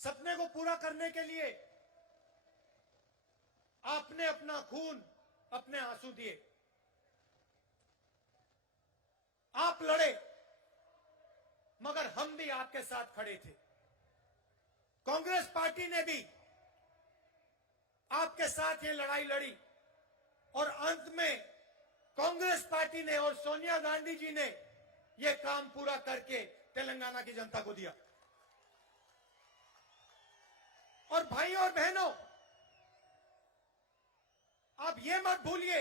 सपने को पूरा करने के लिए आपने अपना खून, अपने आंसू दिए, आप लड़े, मगर हम भी आपके साथ खड़े थे। कांग्रेस पार्टी ने भी आपके साथ ये लड़ाई लड़ी और अंत में कांग्रेस पार्टी ने और सोनिया गांधी जी ने ये काम पूरा करके तेलंगाना की जनता को दिया। और भाई और बहनों, आप ये मत भूलिए,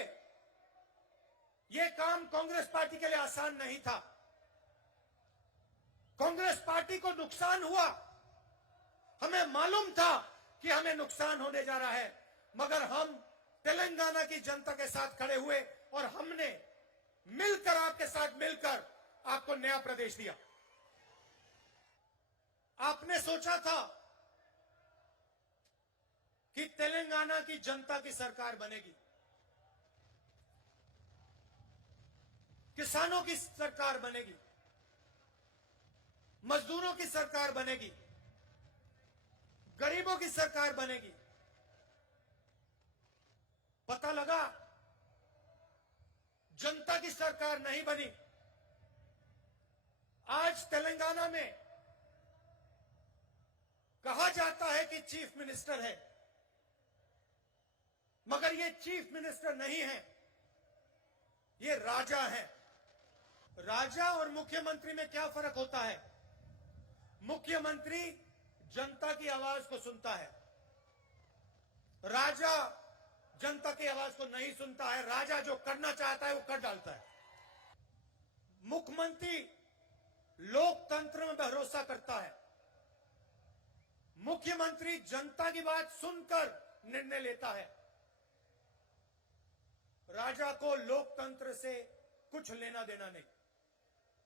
ये काम कांग्रेस पार्टी के लिए आसान नहीं था। कांग्रेस पार्टी को नुकसान हुआ, हमें मालूम था कि हमें नुकसान होने जा रहा है, मगर हम तेलंगाना की जनता के साथ खड़े हुए और हमने मिलकर, आपके साथ मिलकर आपको नया प्रदेश दिया। आपने सोचा था कि तेलंगाना की जनता की सरकार बनेगी, किसानों की सरकार बनेगी, मजदूरों की सरकार बनेगी, गरीबों की सरकार बनेगी। पता लगा जनता की सरकार नहीं बनी। आज तेलंगाना में कहा जाता है कि चीफ मिनिस्टर है, मगर ये चीफ मिनिस्टर नहीं है, ये राजा है। राजा और मुख्यमंत्री में क्या फर्क होता है? मुख्यमंत्री जनता की आवाज को सुनता है, राजा जनता की आवाज को नहीं सुनता है। राजा जो करना चाहता है वो कर डालता है। मुख्यमंत्री लोकतंत्र में भरोसा करता है, मुख्यमंत्री जनता की बात सुनकर निर्णय लेता है। राजा को लोकतंत्र से कुछ लेना देना नहीं,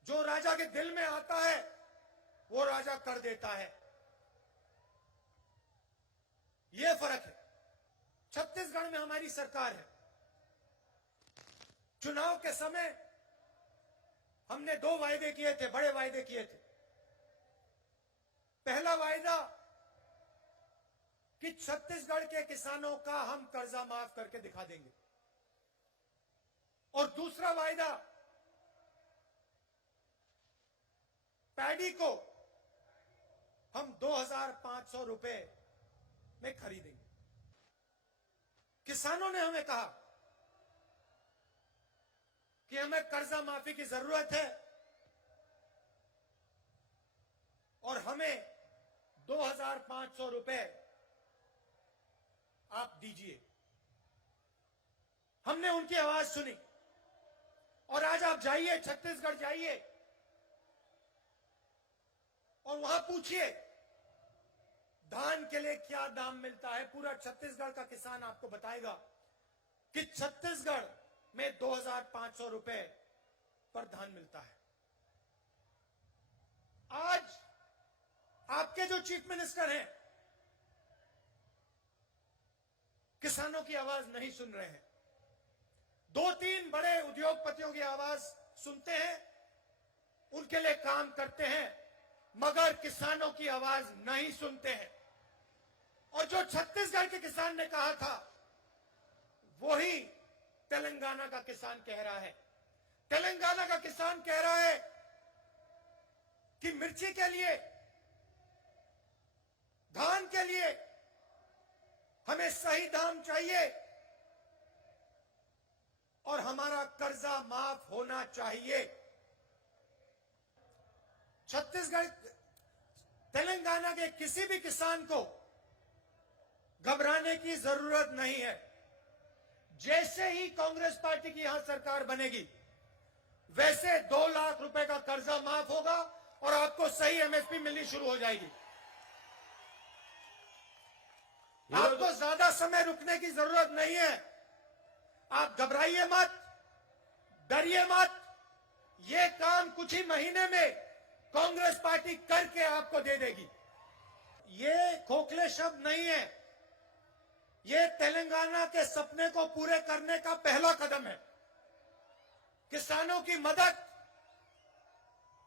जो राजा के दिल में आता है वो राजा कर देता है। यह फर्क है। छत्तीसगढ़ में हमारी सरकार है। चुनाव के समय हमने 2 वायदे किए थे, बड़े वायदे किए थे। पहला वायदा कि छत्तीसगढ़ के किसानों का हम कर्जा माफ करके दिखा देंगे, और दूसरा वायदा पैडी को हम 2,500 रुपए में खरीदेंगे। किसानों ने हमें कहा कि हमें कर्जा माफी की जरूरत है और हमें 2,500 रुपए आप दीजिए। हमने उनकी आवाज सुनी और आज आप जाइए, छत्तीसगढ़ जाइए और वहां पूछिए धान के लिए क्या दाम मिलता है। पूरा छत्तीसगढ़ का किसान आपको बताएगा कि छत्तीसगढ़ में 2,500 रुपए पर धान मिलता है। आज आपके जो चीफ मिनिस्टर हैं किसानों की आवाज नहीं सुन रहे हैं। 2-3 बड़े उद्योगपतियों की आवाज सुनते हैं, उनके लिए काम करते हैं, मगर किसानों की आवाज नहीं सुनते हैं। और जो छत्तीसगढ़ के किसान ने कहा था वही तेलंगाना का किसान कह रहा है। तेलंगाना का किसान कह रहा है कि मिर्ची के लिए, धान के लिए हमें सही दाम चाहिए और हमारा कर्जा माफ होना चाहिए। छत्तीसगढ़, तेलंगाना के किसी भी किसान को घबराने की जरूरत नहीं है। जैसे ही कांग्रेस पार्टी की यहां सरकार बनेगी, वैसे 2 लाख रुपए का कर्जा माफ होगा और आपको सही एमएसपी मिलनी शुरू हो जाएगी। आपको ज्यादा समय रुकने की जरूरत नहीं है। आप घबराइए मत, डरिए मत। ये काम कुछ ही महीने में कांग्रेस पार्टी करके आपको दे देगी। ये खोखले शब्द नहीं है, ये तेलंगाना के सपने को पूरे करने का पहला कदम है। किसानों की मदद,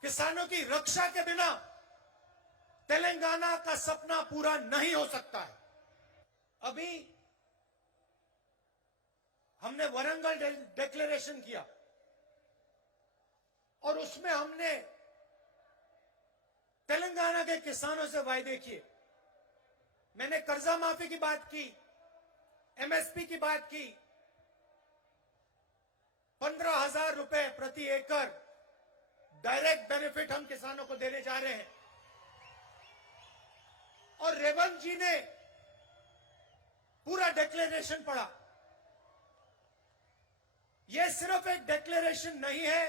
किसानों की रक्षा के बिना तेलंगाना का सपना पूरा नहीं हो सकता है। अभी हमने वरंगल डिक्लेरेशन किया और उसमें हमने तेलंगाना के किसानों से वायदे किए। मैंने कर्जा माफी की बात की, एमएसपी की बात की, 15,000 रुपए प्रति एकड़ डायरेक्ट बेनिफिट हम किसानों को देने जा रहे हैं। और रेवंत जी ने पूरा डिक्लेरेशन पढ़ा। यह सिर्फ एक डिक्लेरेशन नहीं है,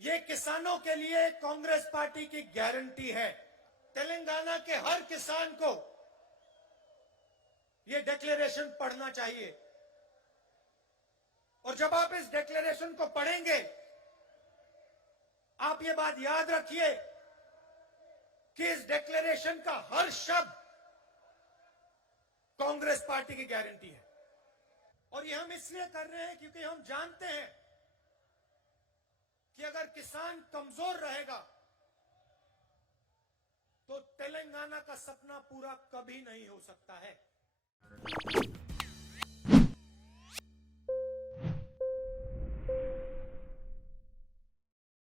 यह किसानों के लिए कांग्रेस पार्टी की गारंटी है। तेलंगाना के हर किसान को यह डिक्लेरेशन पढ़ना चाहिए। और जब आप इस डिक्लेरेशन को पढ़ेंगे, आप ये बात याद रखिए कि इस डिक्लेरेशन का हर शब्द कांग्रेस पार्टी की गारंटी है। और ये हम इसलिए कर रहे हैं क्योंकि हम जानते हैं कि अगर किसान कमजोर रहेगा तो तेलंगाना का सपना पूरा कभी नहीं हो सकता है।